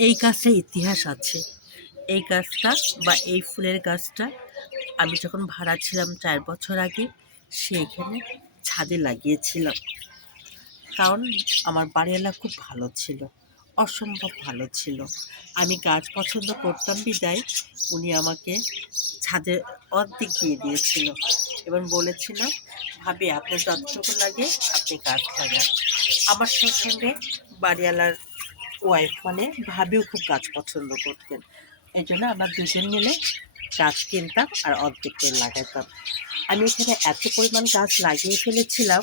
এই গাছটার ইতিহাস আছে। এই গাছটা বা এই ফুলের গাছটা আমি যখন ভাড়া ছিলাম ৪ বছর আগে, সেইখানে ছাদে লাগিয়েছিলাম। কারণ আমার বাড়িওয়ালা খুব ভালো ছিল, অসম্ভব ভালো ছিল। আমি গাছ পছন্দ করতাম বিদায় উনি আমাকে ছাদের অর্ধেক দিয়ে দিয়েছিল এবং বলেছিল, "ভাবি আপনার যতটুকু লাগে আপনি গাছ লাগান।" আমার সঙ্গে বাড়িওয়ালার ওয়াইফ মানে ভাবিও খুব গাছ পছন্দ করতেন। এই জন্য আমরা দুজন মিলে গাছ কিনতাম আর অর্ধেক করে লাগাতাম। আমি এখানে এত পরিমাণ গাছ লাগিয়ে ফেলেছিলাম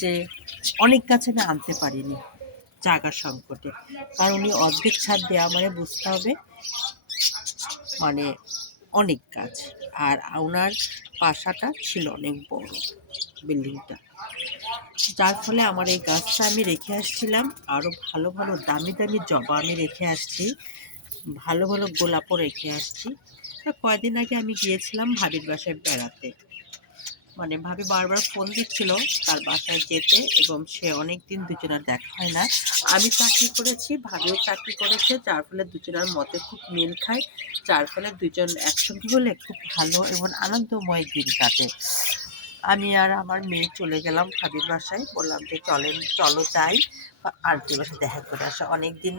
যে অনেক গাছ আমি আনতে পারিনি জায়গা সংকটে। কারণ উনি অর্ধেক ছাদ দেওয়া মানে বুঝতে হবে মানে অনেক গাছ। আর ওনার বাসাটা ছিল অনেক বড়, বিল্ডিংটা। যার ফলে আমার এই গাছটা আমি রেখে আসছিলাম। আরও ভালো ভালো দামি দামি জবা আমি রেখে আসছি, ভালো ভালো গোলাপও রেখে আসছি। কয়দিন আগে আমি গিয়েছিলাম ভাবির বাসায় বেড়াতে। মানে ভাবি বারবার ফোন দিচ্ছিল তার বাসায় যেতে, এবং সে অনেক দিন দুজনের দেখা হয় না। আমি চাকরি করেছি, ভাবিও চাকরি করেছে, যার ফলে দুজনের মতে খুব মিল খায়। যার ফলে দুজন একসঙ্গে হলে খুব ভালো এবং আনন্দময় দিন কাটে। আমি আর আমার মেয়ে চলে গেলাম ভাবির বাসায়। বললাম যে চলো যাই আন্টির বাসায় দেখা করে আসা। অনেক দিন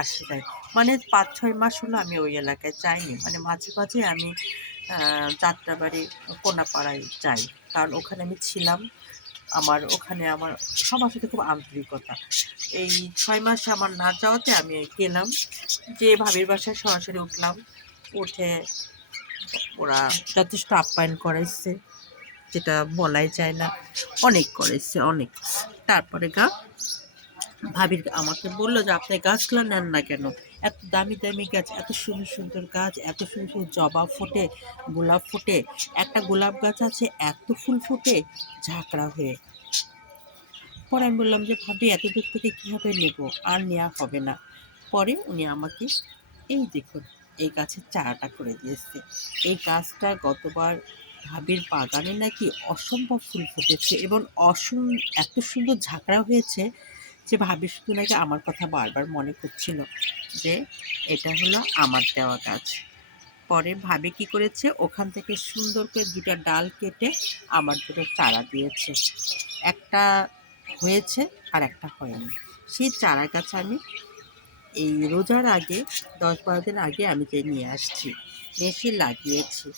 আসি নাই, মানে ৫-৬ মাস হলো আমি ওই এলাকায় যাইনি। মানে মাঝে মাঝে আমি যাত্রাবাড়ি কোনাপাড়ায় যাই, কারণ ওখানে আমি ছিলাম। ওখানে আমার সবার সাথে খুব আন্তরিকতা। এই ৬ মাসে আমার না যাওয়াতে আমি গেলাম, যে ভাবির বাসায় সরাসরি উঠলাম। উঠে ওরা যথেষ্ট আপ্যায়ন করাইছে, যেটা বলাই যায় না। অনেক করেছে, অনেক। তারপরে ভাবির আমাকে বলল যে, "আপনি গাছগুলো নেন না কেন? এত দামি দামি গাছ, এত সুন্দর সুন্দর গাছ, এত সুন্দর সুন্দর জবা ফোটে, গোলাপ ফোটে। একটা গোলাপ গাছ আছে এত ফুল ফোটে ঝাঁকড়া হয়ে।" পরে আমি বললাম যে, "ভাবি এত দূর থেকে কীভাবে নেব? আর নেওয়া হবে না।" পরে উনি আমাকে এই দেখুন এই গাছের চারাটা করে দিয়েছে। এই গাছটা গতবার ভাবির বাগানে নাকি অসম্ভব ফুল ফুটেছে এবং এত সুন্দর ঝাঁকড়া হয়েছে যে ভাবি শুধু নাকি আমার কথা বারবার মনে করছিল যে এটা হলো আমার দেওয়া গাছ। পরে ভাবি কি করেছে, ওখান থেকে সুন্দর করে ২টা ডাল কেটে আমার জন্য চারা দিয়েছে। একটা হয়েছে আর একটা হয়নি। সেই চারা গাছ আমি এই রোজার আগে ১০-১২ দিন আগে আমি নিয়ে আসছি, নিয়ে এসে লাগিয়েছি।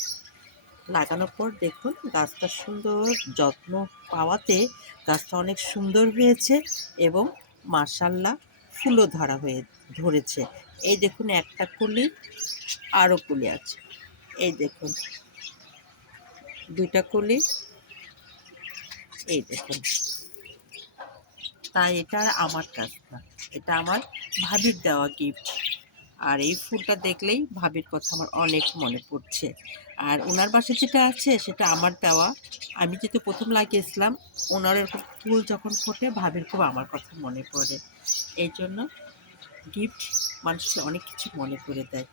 লাগানোর পর দেখুন গাছটা সুন্দর যত্ন পাওয়াতে গাছটা অনেক সুন্দর হয়েছে এবং মাশাআল্লাহ ফুলও ধরেছে। এই দেখুন একটা কলি, আরও কলি আছে। এই দেখুন ২টা কলি, এই দেখুন। তাই এটা আর আমার কাছ না, এটা আমার ভাবির দেওয়া গিফট। আর এই ফুলটা দেখলেই ভাবির কথা আমার অনেক মনে পড়ছে। আর ওনার বাসায় যেটা আছে সেটা আমার দেওয়া। আমি যেহেতু ১ম লাগিয়েছিলাম, ওনার এরকম ফুল যখন ফোটে ভাবির খুব আমার কথা মনে পড়ে। এই জন্য গিফট মানুষকে অনেক কিছু মনে করে দেয়।